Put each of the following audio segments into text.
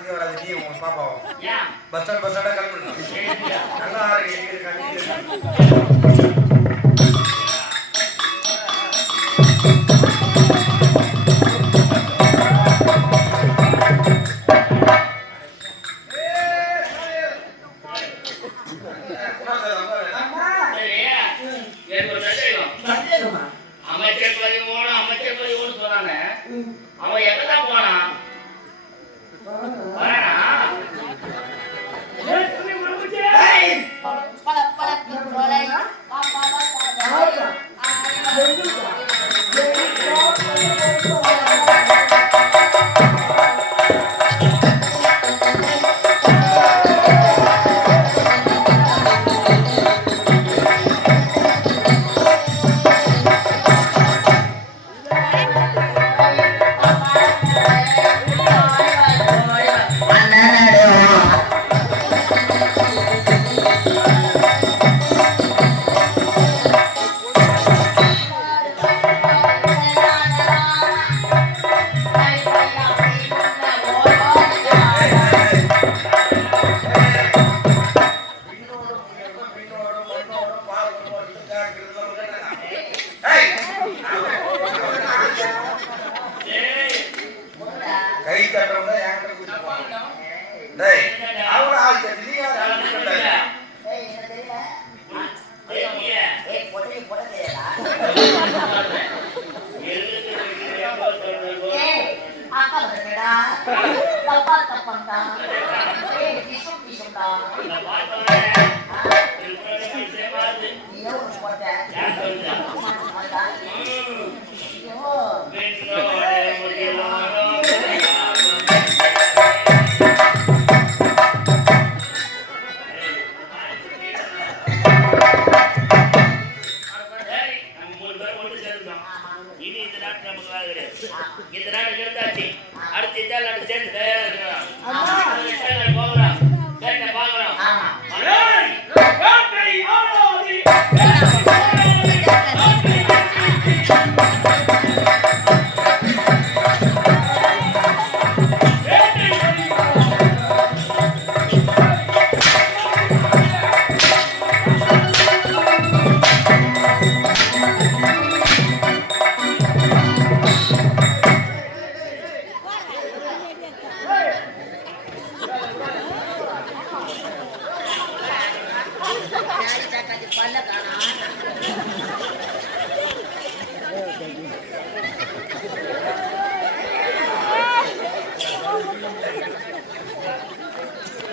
ஆத்துக்கு வராது நீ உங்க பாப்பாவும் பஸ் ஸ்டாண்டா கிளம்பணும் நல்லா அவன் எங்கதான் போனான்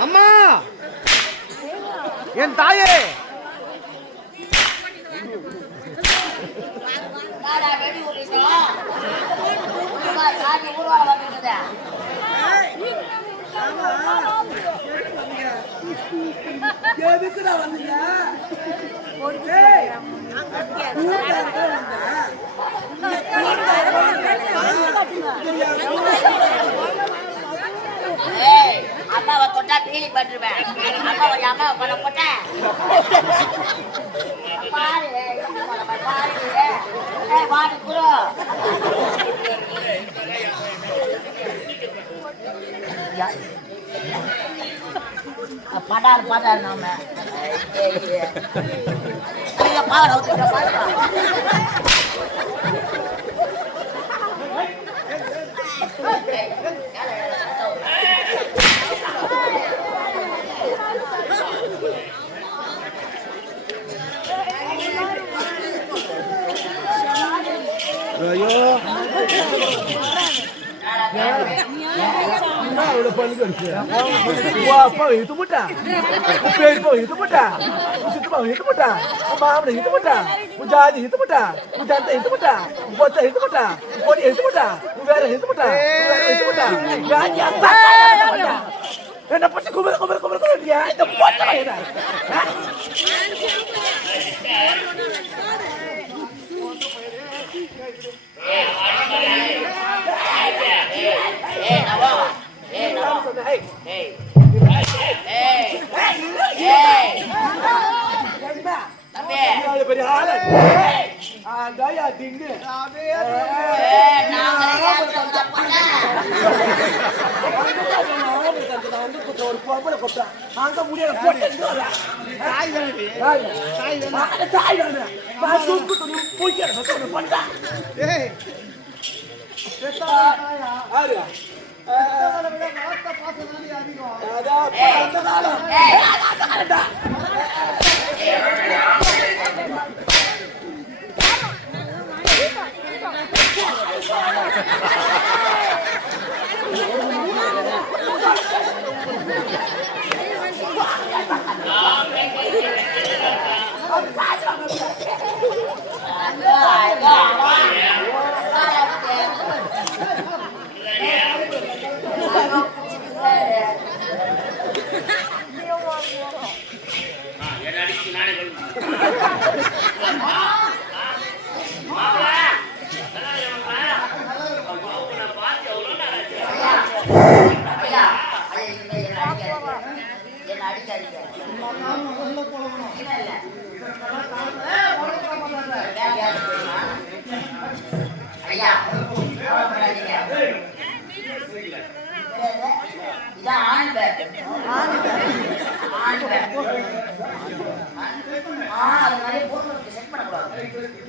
அம்மா என் தாயே எதுக்குடா வந்தீங்க அம்மாவை தொட்டா பீலி பட்டுருவேன். அம்மாவை அம்மாவை பண்ண போட்டேன் பாரு பாரு குரு படாரு படாரு நாம பாரு ஐயோ udah paling gede. Wah, apa itu muda? Apa itu muda? Itu bang itu muda. Mamam itu muda. Ujani itu muda. Ujante itu muda. Bota itu muda. Bodi itu muda. Ugara itu muda. Ugara itu muda. Gani apa? Kenapa sih kubur dia? Itu bota ya. Gaya tinggi. ஒரு பொம்பளை கொட்டா அங்க முடியல போட்டு தாய் தானே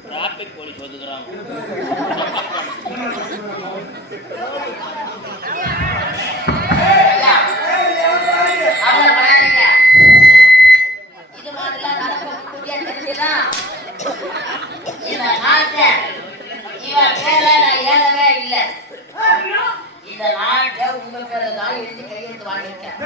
traffic police வந்துக்கிறாங்க. இது மாதிரிலாம் நடக்கக்கூடிய தெரிஞ்சுதான் இந்த நாட்டை இவன் பேரை நான் ஏறவே இல்லை. இந்த நாட்டை உங்க பேரை தான் எழுதி கையெழுத்து வாங்கியிருக்கேன்.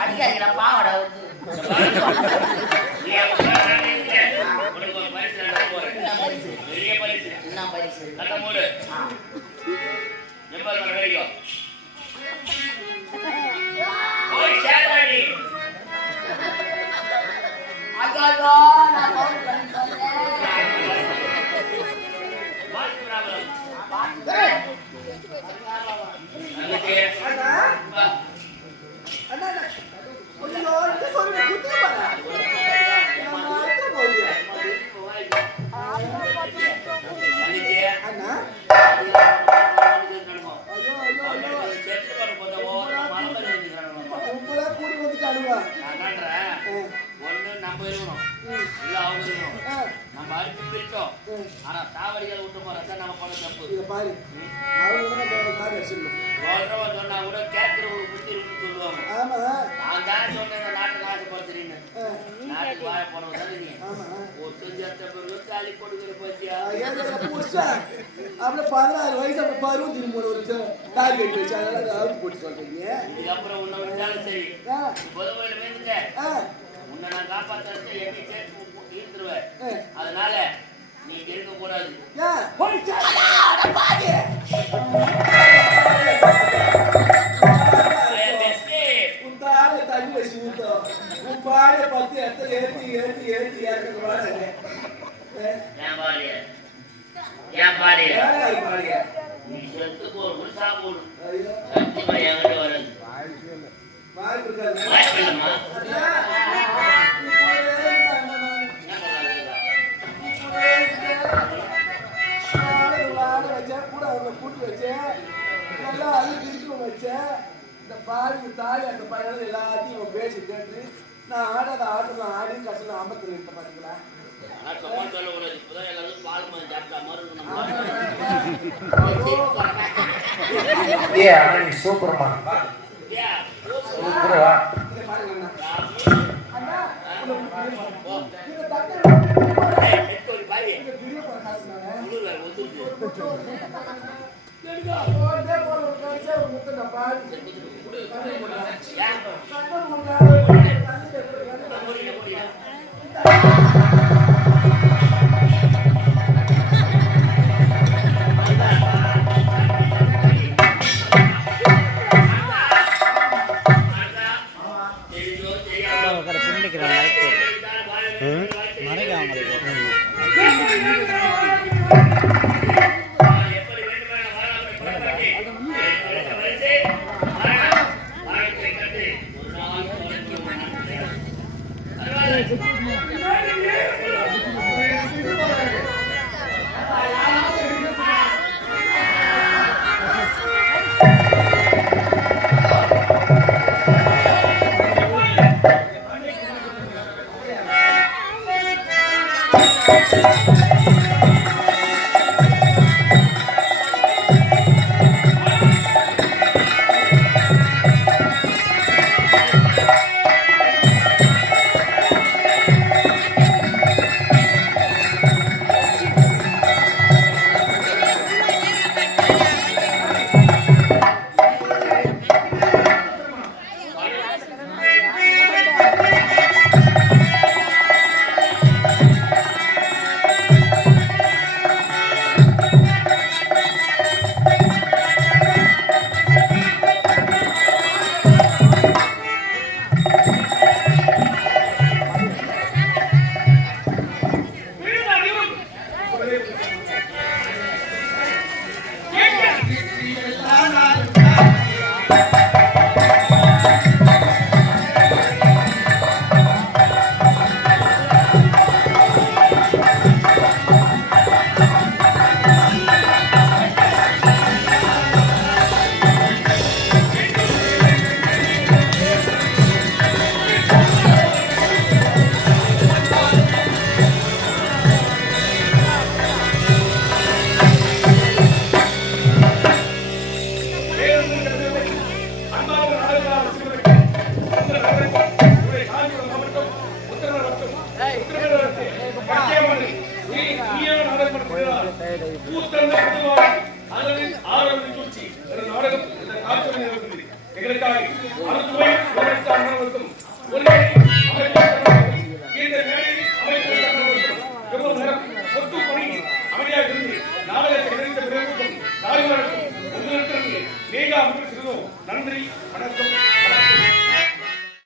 அடிக்காதீங்களா பாவடா வந்து என்ன பரிசு ஐயோ நான் ஆனா தாவடிகள் விட்டு போறத நம்ம பண்ண தப்பு. இத பாரு அவங்க கார் அடிச்சிடணும். சொல்றவன் சொன்னா கூட கேட்கிறவங்க புத்தி இருக்குன்னு சொல்லுவாங்க. ஆமா நான் தான் சொன்னேன் நாட்டுக்கு ஆசைப்படுறீன்னு. நாட்டுக்கு வாழ போனவங்க தானே நீ. ஆமா ஒரு செஞ்சத்த பிறகு காலி போட்டுக்கிற பத்தியா புதுசா அப்படியே 16 வயசு அப்படி பருவம் திரும்ப ஒரு கால் கட்டி வச்சு அதனால அவுட் போட்டு சொல்றீங்க. இதுக்கப்புறம் உன்னை விட்டாலும் சரி பொதுவையில் மேந்துட்டேன் உன்னை நான் காப்பாற்ற எண்ணி சேர்த்து ஈர்த்துருவேன். அதனால நீ இருக்க கூடாது. தண்ணி வச்சு ஊத்தம் உன் பாட பத்து இடத்துல ஏற்றி ஏற்றி ஏற்றி ஏற்க நீ செத்து போர் முழுசா போடு சத்தியமா என்கிட்ட வராது. வாய்ப்பு இருக்காது வாய்ப்பு இல்லம்மா. கூட அவங்க கூட்டு வச்சேன் எல்லாம் அது திருப்பி வச்சேன். இந்த பாடி தாலி அந்த பையன் எல்லாத்தையும் பேசி கேட்டு நான் ஆடாத ஆட்டலாம் ஆடி கஷ்டம் 52 இருக்க பாத்தீங்களா. சூப்பர்மா சூப்பரா பூத்தந்த புதுவாய் அதனின் ஆரம்ப சூழ்ச்சி என்ற நாடகம் இந்த காட்சி நடக்கிறது. எங்களுக்காக அறுசுவை அனைவருக்கும் ஒரே இந்த மேடையில் அமைக்கப்பட்ட எவ்வளவு நேரம் ஒத்து பணி அமைதியாக இருந்து நாடகத்தை நிறைந்த பிறருக்கும் தாய்மாருக்கும் உங்களுக்கு நீங்க சிறுதோ நன்றி.